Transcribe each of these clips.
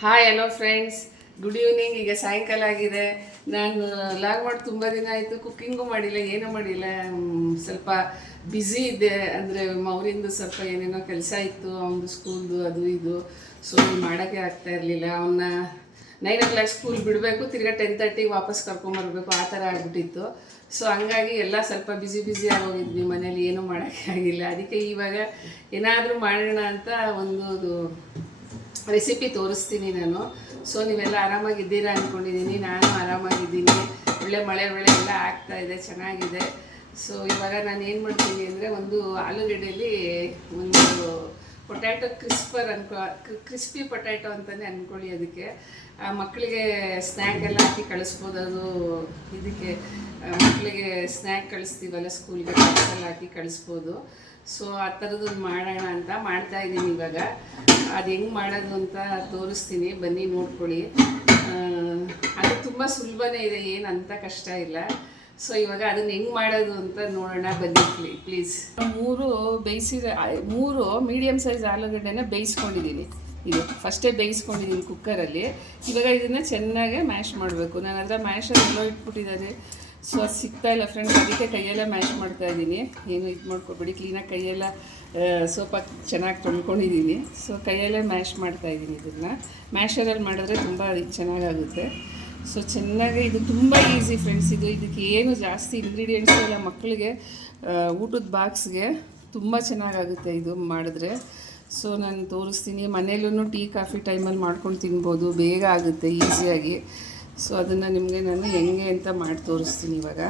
Hi hello friends, good evening. ಈಗ ಸಾಯಂಕಾಲ ಆಗಿದೆ. ನಾನು ಲಾಗ್ ಮಾಡಿ ತುಂಬ ದಿನ ಆಯಿತು, ಕುಕ್ಕಿಂಗು ಮಾಡಿಲ್ಲ, ಏನೂ ಮಾಡಿಲ್ಲ. ಸ್ವಲ್ಪ ಬ್ಯುಸಿ ಇದ್ದೆ. ಅಂದರೆ ಅವರಿಂದ ಸ್ವಲ್ಪ ಏನೇನೋ ಕೆಲಸ ಇತ್ತು, ಅವನದು ಸ್ಕೂಲ್ದು ಅದು ಇದು. ಸೊ ಮಾಡೋಕ್ಕೆ ಆಗ್ತಾ ಇರಲಿಲ್ಲ. ಅವನ್ನ 9 o'clock ಸ್ಕೂಲ್ ಬಿಡಬೇಕು, ತಿರ್ಗಾ 10:30 ವಾಪಸ್ ಕರ್ಕೊಂಬರ್ಬೇಕು, ಆ ಥರ ಆಗಿಬಿಟ್ಟಿತ್ತು. ಸೊ ಹಂಗಾಗಿ ಎಲ್ಲ ಸ್ವಲ್ಪ ಬ್ಯುಸಿ ಆಗೋಗಿದ್ವಿ ಮನೇಲಿ, ಏನೂ ಮಾಡೋಕ್ಕೆ ಆಗಿಲ್ಲ. ಅದಕ್ಕೆ ಇವಾಗ ಏನಾದರೂ ಮಾಡೋಣ ಅಂತ ಒಂದು ರೆಸಿಪಿ ತೋರಿಸ್ತೀನಿ ನಾನು. ಸೊ ನೀವೆಲ್ಲ ಆರಾಮಾಗಿದ್ದೀರಾ ಅಂದ್ಕೊಂಡಿದ್ದೀನಿ. ನಾನು ಆರಾಮಾಗಿದ್ದೀನಿ. ಒಳ್ಳೆ ಮಳೆ ಎಲ್ಲ ಆಗ್ತಾ ಇದೆ, ಚೆನ್ನಾಗಿದೆ. ಸೊ ಇವಾಗ ನಾನು ಏನು ಮಾಡ್ತೀನಿ ಅಂದರೆ, ಒಂದು ಆಲೂಗಡ್ಡೆಯಲ್ಲಿ ಒಂದು ಪೊಟ್ಯಾಟೊ ಕ್ರಿಸ್ಪಿ ಪೊಟ್ಯಾಟೊ ಅಂತಲೇ ಅಂದ್ಕೊಳ್ಳಿ. ಅದಕ್ಕೆ ಮಕ್ಕಳಿಗೆ ಸ್ನ್ಯಾಕ್ ಎಲ್ಲ ಹಾಕಿ ಕಳಿಸ್ಬೋದು. ಅದು ಇದಕ್ಕೆ ಮಕ್ಕಳಿಗೆ ಸ್ನ್ಯಾಕ್ ಕಳಿಸ್ತೀವಲ್ಲ ಸ್ಕೂಲ್ಗೆ, ಬಾಕ್ಸಲ್ಲಿ ಹಾಕಿ ಕಳಿಸ್ಬೋದು. ಸೊ ಆ ಥರದ್ದು ಮಾಡೋಣ ಅಂತ ಮಾಡ್ತಾಯಿದ್ದೀನಿ ಇವಾಗ. ಅದು ಹೆಂಗೆ ಮಾಡೋದು ಅಂತ ತೋರಿಸ್ತೀನಿ, ಬನ್ನಿ ನೋಡ್ಕೊಳ್ಳಿ. ಅದು ತುಂಬ ಸುಲಭನೇ ಇದೆ, ಏನು ಅಂತ ಕಷ್ಟ ಇಲ್ಲ. ಸೊ ಇವಾಗ ಅದನ್ನು ಹೆಂಗೆ ಮಾಡೋದು ಅಂತ ನೋಡೋಣ, ಬನ್ನಿ ಪ್ಲೀಸ್. 3 ಮೀಡಿಯಮ್ ಸೈಜ್ ಆಲೂಗಡ್ಡೆನ ಬೇಯಿಸ್ಕೊಂಡಿದ್ದೀನಿ. ಇದು ಫಸ್ಟೇ ಬೇಯಿಸ್ಕೊಂಡಿದ್ದೀನಿ ಕುಕ್ಕರಲ್ಲಿ. ಇವಾಗ ಇದನ್ನು ಚೆನ್ನಾಗೆ ಮ್ಯಾಶ್ ಮಾಡಬೇಕು. ನಾನು ಅದರ ಮ್ಯಾಶರ್ ಎಲ್ಲೋ ಇಟ್ಬಿಟ್ಟಿದ್ದಾರೆ. ಸೊ ಅದು ಸಿಗ್ತಾಯಿಲ್ಲ ಫ್ರೆಂಡ್ಸ್, ಅದಕ್ಕೆ ಕೈಯೆಲ್ಲ ಮ್ಯಾಶ್ ಮಾಡ್ತಾಯಿದ್ದೀನಿ. ಏನು ಇದು ಮಾಡ್ಕೊಬೇಡಿ, ಕ್ಲೀನಾಗಿ ಕೈಯೆಲ್ಲ ಸ್ವಲ್ಪ ಚೆನ್ನಾಗಿ ತೊಳ್ಕೊಂಡಿದ್ದೀನಿ. ಸೊ ಕೈಯಲ್ಲೇ ಮ್ಯಾಶ್ ಮಾಡ್ತಾಯಿದ್ದೀನಿ. ಇದನ್ನು ಮ್ಯಾಶರಲ್ಲಿ ಮಾಡಿದ್ರೆ ತುಂಬ ಚೆನ್ನಾಗಾಗುತ್ತೆ. ಸೊ ಚೆನ್ನಾಗಿ ಇದು ತುಂಬ ಈಸಿ ಫ್ರೆಂಡ್ಸ್. ಇದಕ್ಕೆ ಏನು ಜಾಸ್ತಿ ಇಂಗ್ರೀಡಿಯೆಂಟ್ಸ್ ಎಲ್ಲ, ಮಕ್ಕಳಿಗೆ ಊಟದ ಬಾಕ್ಸ್ಗೆ ತುಂಬ ಚೆನ್ನಾಗಾಗುತ್ತೆ ಇದು ಮಾಡಿದ್ರೆ. ಸೊ ನಾನು ತೋರಿಸ್ತೀನಿ. ಮನೇಲೂ ಟೀ ಕಾಫಿ ಟೈಮಲ್ಲಿ ಮಾಡ್ಕೊಂಡು ತಿನ್ಬೋದು, ಬೇಗ ಆಗುತ್ತೆ ಈಸಿಯಾಗಿ. ಸೊ ಅದನ್ನು ನಿಮಗೆ ನಾನು ಹೆಂಗೆ ಅಂತ ಮಾಡಿ ತೋರಿಸ್ತೀನಿ ಇವಾಗ.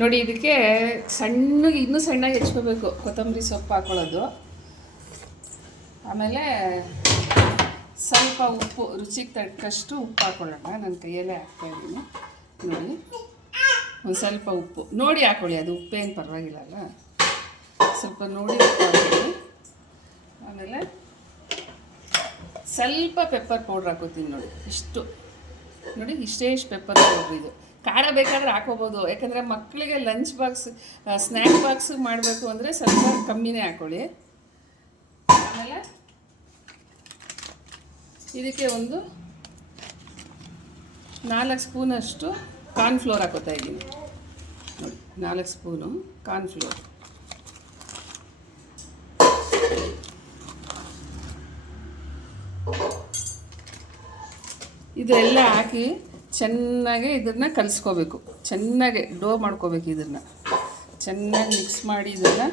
ನೋಡಿ, ಇದಕ್ಕೆ ಇನ್ನೂ ಸಣ್ಣಗೆ ಹೆಚ್ಕೋಬೇಕು ಕೊತ್ತಂಬರಿ ಸೊಪ್ಪು ಹಾಕೊಳ್ಳೋದು. ಆಮೇಲೆ ಸ್ವಲ್ಪ ಉಪ್ಪು, ರುಚಿಗೆ ತಕ್ಕಷ್ಟು ಉಪ್ಪು ಹಾಕೊಳ್ಳೋಣ. ನನ್ನ ಕೈಯಲ್ಲೇ ಹಾಕ್ತಾಯಿದ್ದೀನಿ. ನೋಡಿ, ಒಂದು ಸ್ವಲ್ಪ ಉಪ್ಪು ನೋಡಿ ಹಾಕ್ಕೊಳ್ಳಿ, ಅದು ಉಪ್ಪೇನು ಪರವಾಗಿಲ್ಲ ಅಲ್ಲ. ಸ್ವಲ್ಪ ನೋಡಿ ಉಪ್ಪು ಹಾಕೊಳ್ಳಿ. ಆಮೇಲೆ ಸ್ವಲ್ಪ ಪೆಪ್ಪರ್ ಪೌಡ್ರ್ ಹಾಕೋತೀನಿ. ನೋಡಿ ಇಷ್ಟೇ ಪೆಪ್ಪರ್ ಪೌಡ್ರ್. ಇದು ಖಾರ ಬೇಕಾದರೆ ಹಾಕೋಬೋದು, ಯಾಕಂದರೆ ಮಕ್ಕಳಿಗೆ ಲಂಚ್ ಬಾಕ್ಸ್ ಸ್ನ್ಯಾಕ್ ಬಾಕ್ಸ್ ಮಾಡಬೇಕು ಅಂದರೆ ಸ್ವಲ್ಪ ಕಮ್ಮಿನೇ ಹಾಕ್ಕೊಳ್ಳಿ. ಆಮೇಲೆ ಇದಕ್ಕೆ ಒಂದು 4 ಸ್ಪೂನಷ್ಟು ಕಾರ್ನ್ಫ್ಲೋರ್ ಹಾಕೋತಾ ಇದ್ದೀನಿ. ನೋಡಿ, 4 ಸ್ಪೂನು ಕಾರ್ನ್ಫ್ಲೋರ್. ಇದೆಲ್ಲ ಹಾಕಿ ಚೆನ್ನಾಗಿ ಇದನ್ನು ಕಲಿಸ್ಕೋಬೇಕು. ಚೆನ್ನಾಗಿ ಡೋ ಮಾಡ್ಕೋಬೇಕು. ಇದನ್ನು ಚೆನ್ನಾಗಿ ಮಿಕ್ಸ್ ಮಾಡಿ ಇದನ್ನು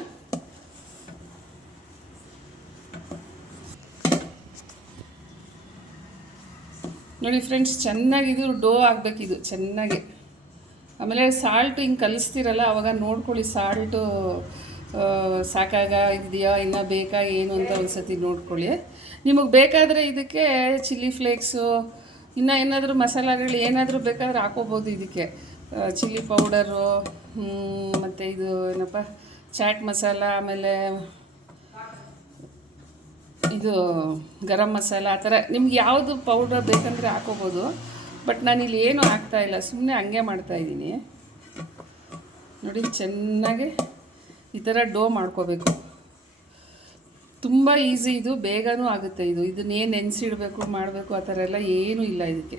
ನೋಡಿ ಫ್ರೆಂಡ್ಸ್, ಚೆನ್ನಾಗಿ ಇದು ಡೋ ಆಗಬೇಕಿದು ಚೆನ್ನಾಗಿ. ಆಮೇಲೆ ಸಾಲ್ಟು ಹಿಂಗೆ ಕಲಿಸ್ತಿರಲ್ಲ, ಆವಾಗ ನೋಡ್ಕೊಳ್ಳಿ ಸಾಲ್ಟು ಸಾಕಾಗಿದೆಯಾ, ಇನ್ನೂ ಬೇಕಾ ಏನು ಅಂತ ಒಂದು ಸತಿ ನೋಡ್ಕೊಳ್ಳಿ. ನಿಮಗೆ ಬೇಕಾದರೆ ಇದಕ್ಕೆ ಚಿಲ್ಲಿ ಫ್ಲೇಕ್ಸು, ಇನ್ನು ಏನಾದರೂ ಮಸಾಲೆಗಳು ಏನಾದರೂ ಬೇಕಾದ್ರೆ ಹಾಕೋಬೋದು. ಇದಕ್ಕೆ ಚಿಲ್ಲಿ ಪೌಡರು, ಮತ್ತು ಇದು ಏನಪ್ಪ ಚಾಟ್ ಮಸಾಲ, ಆಮೇಲೆ ಇದು ಗರಂ ಮಸಾಲ, ಆ ಥರ ನಿಮ್ಗೆ ಯಾವುದು ಪೌಡರ್ ಬೇಕಂದರೆ ಹಾಕೋಬೋದು. ಬಟ್ ನಾನಿಲ್ಲಿ ಏನೂ ಹಾಕ್ತಾಯಿಲ್ಲ, ಸುಮ್ಮನೆ ಹಂಗೆ ಮಾಡ್ತಾಯಿದ್ದೀನಿ. ನೋಡಿ, ಚೆನ್ನಾಗಿ ಈ ಥರ ಡೋ ಮಾಡ್ಕೋಬೇಕು. ತುಂಬ ಈಸಿ, ಇದು ಬೇಗನೂ ಆಗುತ್ತೆ. ಇದನ್ನೇನು ನೆನೆಸಿಡಬೇಕು ಮಾಡಬೇಕು ಆ ಥರ ಎಲ್ಲ ಏನೂ ಇಲ್ಲ ಇದಕ್ಕೆ.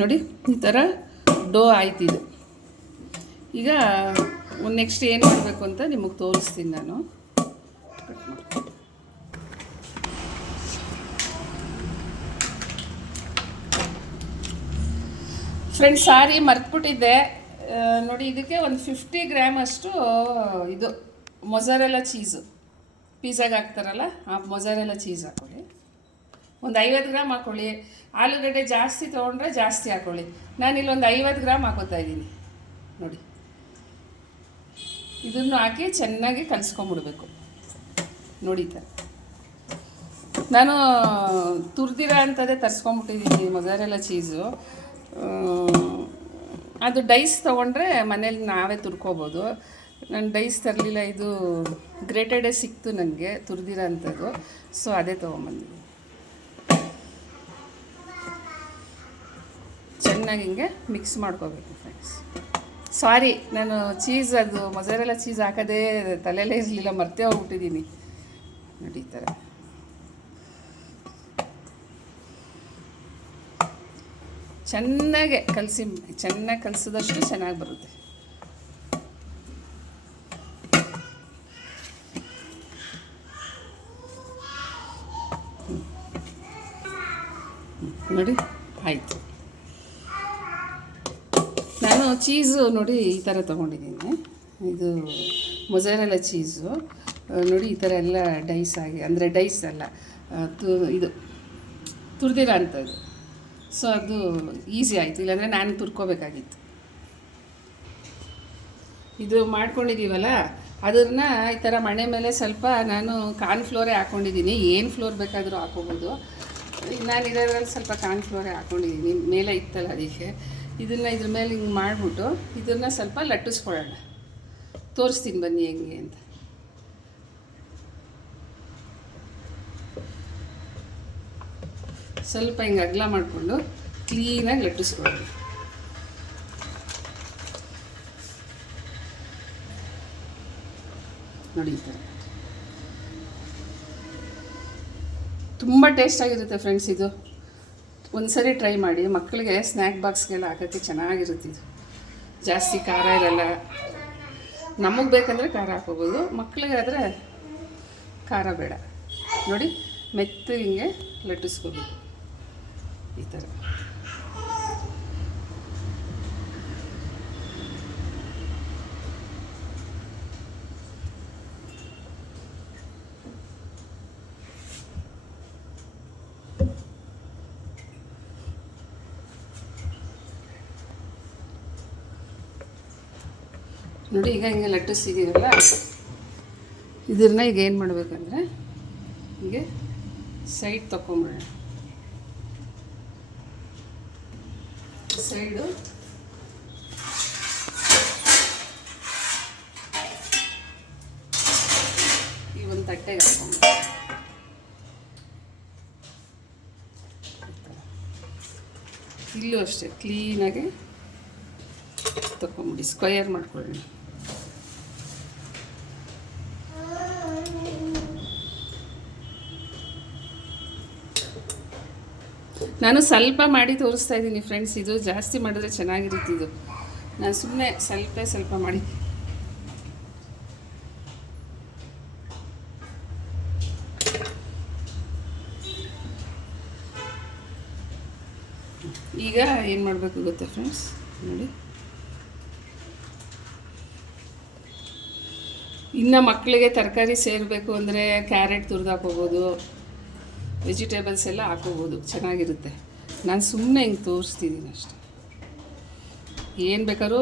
ನೋಡಿ, ಈ ಥರ ಡೋ ಆಯ್ತು ಇದು. ಈಗ ನೆಕ್ಸ್ಟ್ ಏನು ಮಾಡಬೇಕು ಅಂತ ನಿಮಗೆ ತೋರಿಸ್ತೀನಿ ನಾನು. ಫ್ರೆಂಡ್ಸ್, ಸಾರಿ ಮರ್ತ್ಬಿಟ್ಟಿದ್ದೆ. ನೋಡಿ, ಇದಕ್ಕೆ ಒಂದು 50 ಗ್ರಾಮ್ ಅಷ್ಟು ಇದು ಮೊಜರೆಲ್ಲಾ ಚೀಸು, ಪಿಜ್ಜಾಗೆ ಹಾಕ್ತಾರಲ್ಲ ಆ ಮೊಜರೆಲ್ಲಾ ಚೀಸ್ ಹಾಕ್ಕೊಳ್ಳಿ. ಒಂದು 50 ಗ್ರಾಮ್ ಹಾಕ್ಕೊಳ್ಳಿ. ಆಲೂಗಡ್ಡೆ ಜಾಸ್ತಿ ತೊಗೊಂಡ್ರೆ ಜಾಸ್ತಿ ಹಾಕ್ಕೊಳ್ಳಿ. ನಾನಿಲ್ಲಿ ಒಂದು 50 ಗ್ರಾಮ್ ಹಾಕೋತಾ ಇದ್ದೀನಿ. ನೋಡಿ, ಇದನ್ನು ಹಾಕಿ ಚೆನ್ನಾಗಿ ಕಲಿಸ್ಕೊಂಬಿಡ್ಬೇಕು. ನೋಡಿ, ನಾನು ತುರ್ದಿರ ಅಂತದೇ ತರಿಸ್ಕೊಂಬಿಟ್ಟಿದ್ದೀನಿ ಮೊಜರೆಲ್ಲಾ ಚೀಸು. ಅದು ಡೈಸ್ ತೊಗೊಂಡ್ರೆ ಮನೇಲಿ ನಾವೇ ತುರ್ಕೋಬೋದು. ನಾನು ಡೈಸ್ ತರಲಿಲ್ಲ, ಇದು ಗ್ರೇಟೆಡೇ ಸಿಕ್ತು ನನಗೆ ತುರ್ದಿರ ಅಂಥದ್ದು. ಸೊ ಅದೇ ತೊಗೊಂಬಂದಿದ್ದೀನಿ. ಚೆನ್ನಾಗಿ ಹಿಂಗೆ ಮಿಕ್ಸ್ ಮಾಡ್ಕೋಬೇಕು ಫ್ರೆಂಡ್ಸ್. ಸಾರಿ, ನಾನು ಚೀಸ್ ಅದು ಮೊಸರೆಲ್ಲ ಚೀಸ್ ಹಾಕೋದೇ ತಲೆಯಲ್ಲೇ ಇರಲಿಲ್ಲ, ಮರ್ತೇ ಹೋಗ್ಬಿಟ್ಟಿದ್ದೀನಿ. ನೋಡಿ ಈ ಥರ ಚೆನ್ನಾಗೆ ಕಲಸಿ, ಚೆನ್ನಾಗಿ ಕಲಸಿದಷ್ಟು ಚೆನ್ನಾಗಿ ಬರುತ್ತೆ. ನೋಡಿ ಆಯಿತು. ನಾನು ಚೀಸು ನೋಡಿ ಈ ಥರ ತೊಗೊಂಡಿದ್ದೀನಿ. ಇದು ಮೊಸರೆಲ್ಲ ಚೀಸು ನೋಡಿ ಈ ಥರ ಎಲ್ಲ ಡೈಸ್ ಆಗಿ, ಅಂದರೆ ಡೈಸ್ ಅಲ್ಲ, ಇದು ತುರಿದಿರೋ ಅಂಥದ್ದು. ಸೊ ಅದು ಈಸಿ ಆಯಿತು, ಇಲ್ಲಾಂದರೆ ನಾನು ತುರ್ಕೋಬೇಕಾಗಿತ್ತು. ಇದು ಮಾಡ್ಕೊಂಡಿದ್ದೀವಲ್ಲ ಅದನ್ನು ಈ ಥರ ಮಣೆ ಮೇಲೆ ಸ್ವಲ್ಪ ನಾನು ಕಾರ್ನ್ಫ್ಲೋರೇ ಹಾಕ್ಕೊಂಡಿದ್ದೀನಿ. ಏನು ಫ್ಲೋರ್ ಬೇಕಾದರೂ ಹಾಕ್ಕೋಬೋದು. ನಾನು ಇದರಲ್ಲಿ ಸ್ವಲ್ಪ ಕಾರ್ನ್ಫ್ಲೋರೇ ಹಾಕ್ಕೊಂಡಿದ್ದೀನಿ, ಮೇಲೆ ಇತ್ತಲ್ಲ ಅದಕ್ಕೆ. ಇದನ್ನು ಇದ್ರ ಮೇಲೆ ಹಿಂಗೆ ಮಾಡಿಬಿಟ್ಟು ಇದನ್ನು ಸ್ವಲ್ಪ ಲಟ್ಟಿಸ್ಕೊಳ್ಳೋಣ. ತೋರಿಸ್ತೀನಿ ಬನ್ನಿ ಹೆಂಗೆ ಅಂತ. ಸ್ವಲ್ಪ ಹಿಂಗೆ ಅಗಲ ಮಾಡಿಕೊಂಡು ಕ್ಲೀನಾಗಿ ಲಟ್ಟಿಸ್ಕೊಳ್ಳೋಣ. ನೋಡಿ ಈ ಥರ ತುಂಬ ಟೇಸ್ಟಾಗಿರುತ್ತೆ ಫ್ರೆಂಡ್ಸ್. ಇದು ಒಂದು ಸರಿ ಟ್ರೈ ಮಾಡಿ, ಮಕ್ಕಳಿಗೆ ಸ್ನ್ಯಾಕ್ ಬಾಕ್ಸ್ಗೆಲ್ಲ ಹಾಕೋಕ್ಕೆ ಚೆನ್ನಾಗಿರುತ್ತೆ. ಇದು ಜಾಸ್ತಿ ಖಾರ ಇರಲ್ಲ. ನಮಗೆ ಬೇಕಂದರೆ ಖಾರ ಹಾಕೋಬೋದು, ಮಕ್ಕಳಿಗಾದರೆ ಖಾರ ಬೇಡ. ನೋಡಿ ಮೆತ್ತು ಹಿಂಗೆ ಲಟ್ಟಿಸ್ಕೋಬೇಕು ಈ ಥರ. ನೋಡಿ ಈಗ ಹಿಂಗೆ ಲಟ್ಟಿಸಿದ್ದೀವಲ್ಲ, ಇದನ್ನ ಈಗ ಏನು ಮಾಡಬೇಕಂದ್ರೆ ಹೀಗೆ ಸೈಡ್ ತಗೊಂಬಿಡೋಣ. ಸೈಡು ಈ ಒಂದು ತಟ್ಟೆಗೆ ಹಾಕೊಂಡು ಇಲ್ಲೂ ಅಷ್ಟೇ ಕ್ಲೀನಾಗಿ ತಗೊಂಬಿಡಿ, ಸ್ಕ್ವಯರ್ ಮಾಡ್ಕೊಳ್ಳೋಣ. ನಾನು ಸ್ವಲ್ಪ ಮಾಡಿ ತೋರಿಸ್ತಾ ಇದ್ದೀನಿ ಫ್ರೆಂಡ್ಸ್. ಇದು ಜಾಸ್ತಿ ಮಾಡಿದ್ರೆ ಚೆನ್ನಾಗಿರುತ್ತೆ. ಇದು ನಾನು ಸುಮ್ಮನೆ ಸ್ವಲ್ಪ ಮಾಡಿ. ಈಗ ಏನು ಮಾಡಬೇಕು ಗೊತ್ತಾ ಫ್ರೆಂಡ್ಸ್, ನೋಡಿ ಇನ್ನು ಮಕ್ಕಳಿಗೆ ತರಕಾರಿ ಸೇರಬೇಕು ಅಂದರೆ ಕ್ಯಾರೆಟ್ ತುರಿದು ಹಾಕೋಬೋದು, ವೆಜಿಟೇಬಲ್ಸ್ ಎಲ್ಲ ಹಾಕೋಬೋದು, ಚೆನ್ನಾಗಿರುತ್ತೆ. ನಾನು ಸುಮ್ಮನೆ ಹಿಂಗೆ ತೋರಿಸ್ತಿದ್ದೀನಿ ಅಷ್ಟೆ. ಏನು ಬೇಕಾದ್ರೂ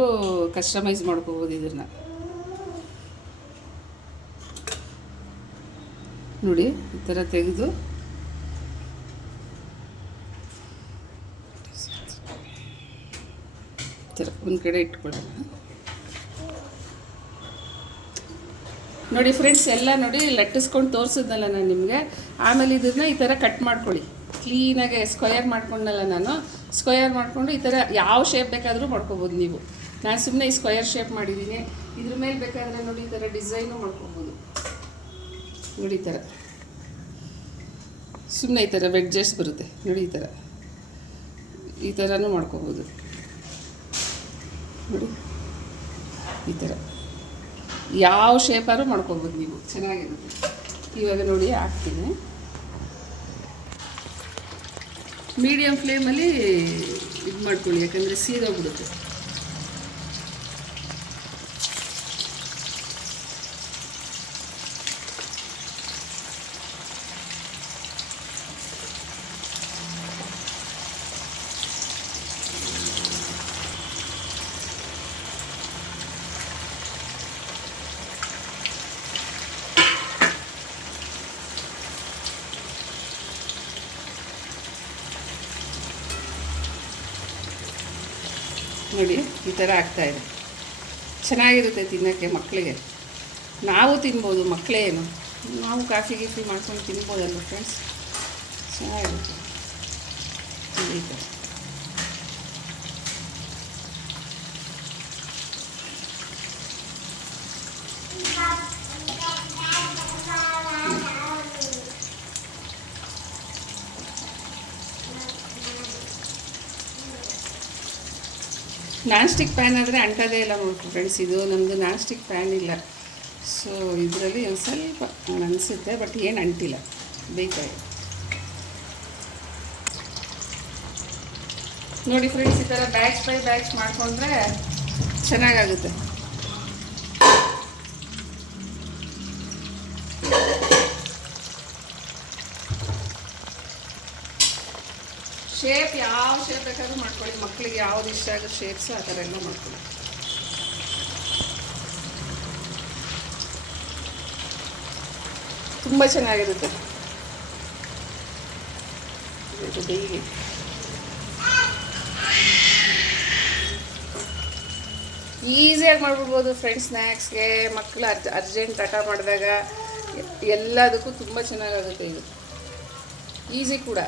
ಕಸ್ಟಮೈಸ್ ಮಾಡ್ಕೋಬೋದು ಇದನ್ನು. ನೋಡಿ ಈ ಥರ ತೆಗೆದು ಈ ಥರ ಒಂದು ಕಡೆ ಇಟ್ಕೊಳ್ಳೋಣ. ನೋಡಿ ಫ್ರೆಂಡ್ಸ್, ಎಲ್ಲ ನೋಡಿ ಲಟ್ಟಿಸ್ಕೊಂಡು ತೋರಿಸಿದ್ನಲ್ಲ ನಾನು ನಿಮಗೆ. ಆಮೇಲೆ ಇದನ್ನು ಈ ಥರ ಕಟ್ ಮಾಡ್ಕೊಳ್ಳಿ ಕ್ಲೀನಾಗೆ. ಸ್ಕ್ವಯರ್ ಮಾಡ್ಕೊಂಡಲ್ಲ ನಾನು, ಸ್ಕ್ವಯರ್ ಮಾಡಿಕೊಂಡು ಈ ಥರ ಯಾವ ಶೇಪ್ ಬೇಕಾದರೂ ಮಾಡ್ಕೊಬೋದು ನೀವು. ನಾನು ಸುಮ್ಮನೆ ಈ ಸ್ಕ್ವಯರ್ ಶೇಪ್ ಮಾಡಿದ್ದೀನಿ. ಇದ್ರ ಮೇಲೆ ಬೇಕಾದರೆ ನೋಡಿ ಈ ಥರ ಡಿಸೈನು ಮಾಡ್ಕೊಬೋದು. ನೋಡಿ ಈ ಥರ ಸುಮ್ಮನೆ ಈ ಥರ ವೆಡ್ಜಸ್ ಬರುತ್ತೆ ನೋಡಿ, ಈ ಥರನೂ ಮಾಡ್ಕೊಬೋದು. ನೋಡಿ ಈ ಥರ ಯಾವ ಶೇಪಾದ್ರೂ ಮಾಡ್ಕೊಬೋದು ನೀವು, ಚೆನ್ನಾಗಿರುತ್ತೆ. ಇವಾಗ ನೋಡಿ ಹಾಕ್ತೀನಿ. ಮೀಡಿಯಮ್ ಫ್ಲೇಮಲ್ಲಿ ಇದು ಮಾಡ್ಕೊಳ್ಳಿ, ಯಾಕಂದರೆ ಸೀದೋಗ್ಬಿಡುತ್ತೆ. ನೋಡಿ ಈ ಥರ ಆಗ್ತಾಯಿದೆ, ಚೆನ್ನಾಗಿರುತ್ತೆ ತಿನ್ನೋಕ್ಕೆ. ಮಕ್ಕಳಿಗೆ ನಾವು ತಿನ್ಬೋದು, ಮಕ್ಕಳೇನು, ನಾವು ಕಾಫಿ ಗೀಫಿ ಮಾಡ್ಕೊಂಡು ತಿನ್ಬೋದಲ್ಲ ಫ್ರೆಂಡ್ಸ್, ಚೆನ್ನಾಗಿರುತ್ತೆ ಈ ಥರ. ನಾನ್ ಸ್ಟಿಕ್ ಪ್ಯಾನ್ ಆದರೆ ಅಂಟೋದೇ ಇಲ್ಲ ಫ್ರೆಂಡ್ಸ್. ಇದು ನಮ್ಮದು ನಾನ್ ಸ್ಟಿಕ್ ಪ್ಯಾನ್ ಇಲ್ಲ. ಸೊ ಇದರಲ್ಲಿ ಒಂದು ಸ್ವಲ್ಪ ಅನಿಸುತ್ತೆ, ಬಟ್ ಏನು ಅಂಟಿಲ್ಲ, ಬೇಕಾಗಿ ನೋಡಿ ಫ್ರೆಂಡ್ಸ್. ಈ ಥರ ಬ್ಯಾಚ್ ಬೈ ಬ್ಯಾಚ್ ಮಾಡಿಕೊಂಡ್ರೆ ಚೆನ್ನಾಗಾಗುತ್ತೆ. ಶೇಪ್ ಯಾವ ಶೇಪ್ ಬೇಕಾದ್ರೂ ಮಾಡ್ಕೊಳ್ಳಿ, ಮಕ್ಕಳಿಗೆ ಯಾವ್ದು ಇಷ್ಟ ಆಗೋ ಶೇಪ್ಸು ಆ ಥರ ಎಲ್ಲ ಮಾಡ್ಕೊಳ್ಳಿ. ತುಂಬ ಚೆನ್ನಾಗಿರುತ್ತೆ ಡೈಲಿ. ಈಸಿಯಾಗಿ ಮಾಡ್ಬಿಡ್ಬೋದು ಫ್ರೆಂಡ್ಸ್. ಸ್ನ್ಯಾಕ್ಸ್ಗೆ ಮಕ್ಕಳು ಅರ್ಜೆಂಟ್ ಆಟ ಮಾಡಿದಾಗ ಎಲ್ಲದಕ್ಕೂ ತುಂಬ ಚೆನ್ನಾಗಾಗುತ್ತೆ ಇದು. ಈಸಿ ಕೂಡ.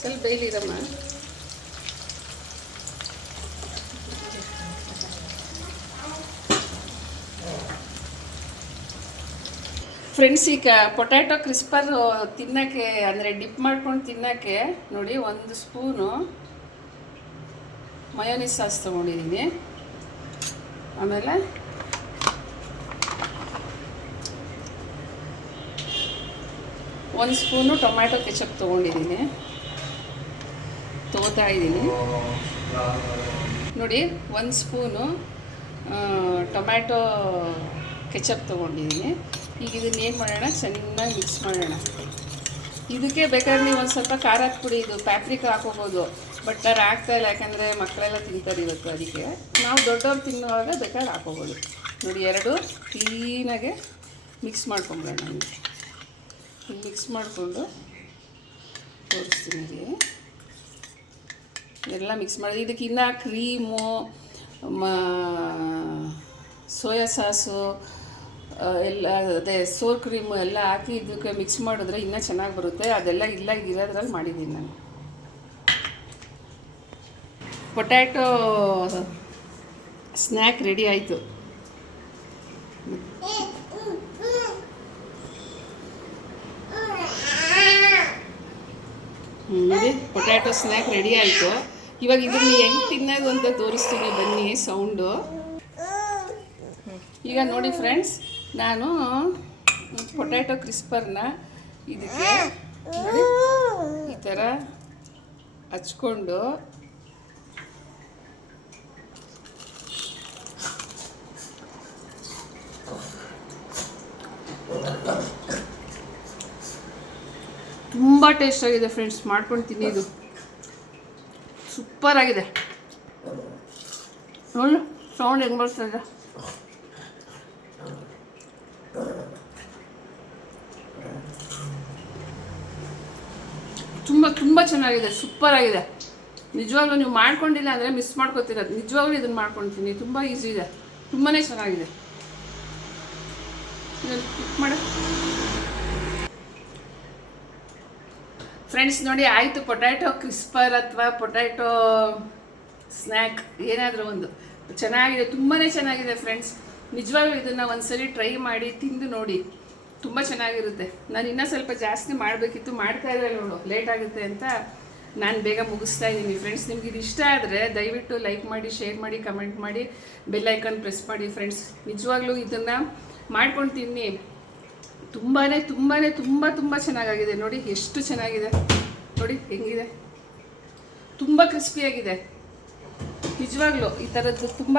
ಸ್ವಲ್ಪ ಬೇಯ್ಲಿರಮ್ಮ. ಫ್ರೆಂಡ್ಸ್, ಈಗ ಪೊಟ್ಯಾಟೊ ಕ್ರಿಸ್ಪರ್ ತಿನ್ನೋಕ್ಕೆ ಅಂದರೆ ಡಿಪ್ ಮಾಡ್ಕೊಂಡು ತಿನ್ನೋಕ್ಕೆ ನೋಡಿ 1 ಸ್ಪೂನು ಮಯೋನೀಸ್ ಸಾಸ್ ತೊಗೊಂಡಿದ್ದೀನಿ. ಆಮೇಲೆ ಒಂದು ಸ್ಪೂನು ಟೊಮ್ಯಾಟೊ ಕೆಚಪ್ ತೊಗೊಂಡಿದ್ದೀನಿ, ತೊಗೋತಾ ಇದ್ದೀನಿ ನೋಡಿ. 1 ಸ್ಪೂನು ಟೊಮ್ಯಾಟೊ ಕೆಚಪ್ ತೊಗೊಂಡಿದ್ದೀನಿ. ಈಗ ಇದನ್ನ ಏನು ಮಾಡೋಣ, ಚೆನ್ನಾಗಿ ಮಿಕ್ಸ್ ಮಾಡೋಣ. ಇದಕ್ಕೆ ಬೇಕಾದ್ರೆ ನೀವು ಒಂದು ಸ್ವಲ್ಪ ಖಾರದ ಪುಡಿ, ಇದು ಪ್ಯಾಪ್ರಿಕಾ ಹಾಕೋಬೋದು, ಬಟ್ ನಾನು ಹಾಕ್ತಾಯಿಲ್ಲ, ಯಾಕಂದರೆ ಮಕ್ಕಳೆಲ್ಲ ತಿಂತಾರೆ ಇವತ್ತು. ಅದಕ್ಕೆ ನಾವು ದೊಡ್ಡವ್ರು ತಿನ್ನುವಾಗ ಬೇಕಾದ್ರೆ ಹಾಕೋಬೋದು. ನೋಡಿ, ಎರಡು ಕ್ಲೀನಾಗೆ ಮಿಕ್ಸ್ ಮಾಡ್ಕೊಂಬಿಡೋಣ. ನಮಗೆ ಮಿಕ್ಸ್ ಮಾಡಿಕೊಂಡು ತೋರಿಸ್ತೀನಿ ರೀ. ಎಲ್ಲ ಮಿಕ್ಸ್ ಮಾಡಿ ಇದಕ್ಕೆ ಇನ್ನೂ ಕ್ರೀಮು, ಸೋಯಾ ಸಾಸು ಎಲ್ಲ, ಅದೇ ಸೋರ್ ಕ್ರೀಮು ಎಲ್ಲ ಹಾಕಿ ಇದಕ್ಕೆ ಮಿಕ್ಸ್ ಮಾಡಿದ್ರೆ ಇನ್ನೂ ಚೆನ್ನಾಗಿ ಬರುತ್ತೆ. ಅದೆಲ್ಲ ಇಲ್ಲ, ಇರೋದ್ರಲ್ಲಿ ಮಾಡಿದ್ದೀನಿ ನಾನು. ಪೊಟ್ಯಾಟೊ ಸ್ನ್ಯಾಕ್ ರೆಡಿ ಆಯಿತು. ನೋಡಿ, ಪೊಟ್ಯಾಟೊ ಸ್ನ್ಯಾಕ್ ರೆಡಿ ಆಯಿತು. ಇವಾಗ ಇದನ್ನು ಹೆಂಗೆ ತಿನ್ನೋದು ಅಂತ ತೋರಿಸ್ತೀನಿ ಬನ್ನಿ. ಸೌಂಡು ಈಗ ನೋಡಿ ಫ್ರೆಂಡ್ಸ್, ನಾನು ಪೊಟ್ಯಾಟೊ ಕ್ರಿಸ್ಪರ್ನ ಇದಕ್ಕೆ ನೋಡಿ ಈ ಥರ ಹಚ್ಕೊಂಡು ತುಂಬ ಟೇಸ್ಟಾಗಿದೆ ಫ್ರೆಂಡ್ಸ್. ಮಾಡ್ಕೊಂಡು ತಿನ್ನಿದ್ದು ಸೂಪರಾಗಿದೆ. ನೋಡಿ ಸೌಂಡ್ ಹೆಂಗೆ ಬರ್ತದೆ. ತುಂಬ ಚೆನ್ನಾಗಿದೆ, ಸೂಪರಾಗಿದೆ. ನಿಜವಾಗ್ಲೂ ನೀವು ಮಾಡ್ಕೊಂಡಿಲ್ಲ ಅಂದರೆ ಮಿಸ್ ಮಾಡ್ಕೊತಿರೋದು. ನಿಜವಾಗ್ಲೂ ಇದನ್ನು ಮಾಡ್ಕೊಳ್ತೀನಿ. ತುಂಬ ಈಸಿ ಇದೆ, ತುಂಬಾ ಚೆನ್ನಾಗಿದೆ. ಕ್ಲಿಕ್ ಮಾಡು ಫ್ರೆಂಡ್ಸ್. ನೋಡಿ ಆಯಿತು, ಪೊಟ್ಯಾಟೊ ಕ್ರಿಸ್ಪರ್ ಅಥವಾ ಪೊಟ್ಯಾಟೊ ಸ್ನ್ಯಾಕ್ ಏನಾದರೂ ಒಂದು ಚೆನ್ನಾಗಿದೆ, ತುಂಬಾ ಚೆನ್ನಾಗಿದೆ ಫ್ರೆಂಡ್ಸ್. ನಿಜವಾಗ್ಲೂ ಇದನ್ನು ಒಂದ್ಸರಿ ಟ್ರೈ ಮಾಡಿ ತಿಂದು ನೋಡಿ, ತುಂಬ ಚೆನ್ನಾಗಿರುತ್ತೆ. ನಾನು ಇನ್ನೂ ಸ್ವಲ್ಪ ಜಾಸ್ತಿ ಮಾಡಬೇಕಿತ್ತು, ಮಾಡ್ತಾ ಇದ್ದೆ ನೋಡು, ಲೇಟ್ ಆಗುತ್ತೆ ಅಂತ ನಾನು ಬೇಗ ಮುಗಿಸ್ತಾ ಇದ್ದೀನಿ ಫ್ರೆಂಡ್ಸ್. ನಿಮ್ಗೆ ಇದು ಇಷ್ಟ ಆದರೆ ದಯವಿಟ್ಟು ಲೈಕ್ ಮಾಡಿ, ಶೇರ್ ಮಾಡಿ, ಕಮೆಂಟ್ ಮಾಡಿ, ಬೆಲ್ ಐಕಾನ್ ಪ್ರೆಸ್ ಮಾಡಿ ಫ್ರೆಂಡ್ಸ್. ನಿಜವಾಗ್ಲೂ ಇದನ್ನು ಮಾಡ್ಕೊಂಡು ತಿನ್ನಿ. ತುಂಬ ಚೆನ್ನಾಗಿದೆ. ನೋಡಿ ಎಷ್ಟು ಚೆನ್ನಾಗಿದೆ, ನೋಡಿ ಹೆಂಗಿದೆ, ತುಂಬ ಕ್ರಿಸ್ಪಿಯಾಗಿದೆ. ನಿಜವಾಗ್ಲೂ ಈ ಥರದ್ದು ತುಂಬ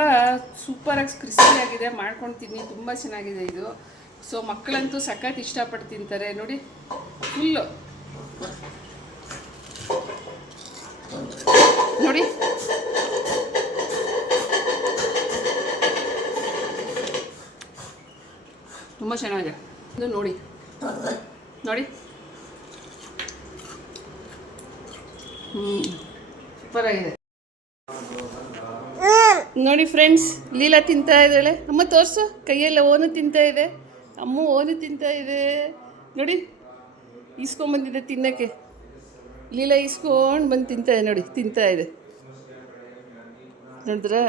ಸೂಪರಾಗಿ ಕ್ರಿಸ್ಪಿಯಾಗಿದೆ. ಮಾಡ್ಕೊಂಡು ತಿನ್ನಿ, ತುಂಬ ಚೆನ್ನಾಗಿದೆ ಇದು. ಸೊ ಮಕ್ಕಳಂತೂ ಸಖತ್ ಇಷ್ಟಪಟ್ಟು ತಿಂತಾರೆ. ನೋಡಿ ಫುಲ್ಲು ನೋಡಿ, ತುಂಬ ಚೆನ್ನಾಗಿದೆ ಇದು. ನೋಡಿ ನೋಡಿ, ಸೂಪರಾಗಿದೆ. ನೋಡಿ ಫ್ರೆಂಡ್ಸ್, ಲೀಲಾ ತಿಂತಾ ಇದ್ದಾಳೆ. ಅಮ್ಮ ತೋರಿಸು, ಕೈಯೆಲ್ಲ ಓನು ತಿಂತಾ ಇದೆ. ಅಮ್ಮ ಓನು ತಿಂತಾ ಇದೆ ನೋಡಿ. ಈಸ್ಕೊಂಬಂದಿದೆ ತಿನ್ನೋಕ್ಕೆ. ಲೀಲಾ ಈಸ್ಕೊಂಡು ಬಂದು ತಿಂತಾ ಇದೆ ನೋಡಿ, ತಿಂತಾ ಇದೆ ನೋಡಿದ್ರಾ.